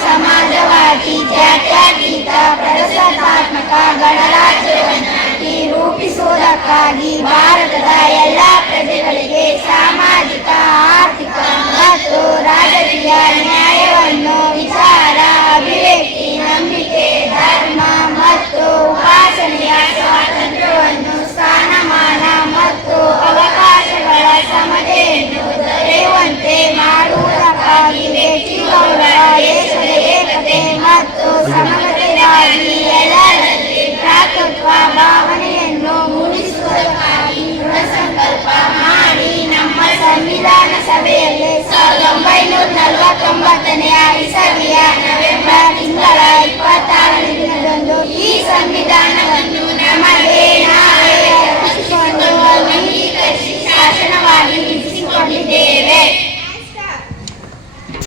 ಸಮಾಜವಾದಿ ಜಾತ್ಯಾತೀತ ಪ್ರದರ್ಶನಾತ್ಮಕ ಗಣರಾಜ್ಯವನ್ನು ರೂಪಿಸುವುದಕ್ಕೆ ಈ ನವೆಂಬರ್ ತಿಂಗಳ ಇಪ್ಪತ್ತಾರರಂದು ಈ ಸಂವಿಧಾನವನ್ನು ನಮಗೆ ನಾವೇ ಅಂಗೀಕರಿಸಿ ಶಾಸನವಾಗಿ ನಿಲ್ಲಿಸಿಕೊಂಡಿದ್ದೇವೆ.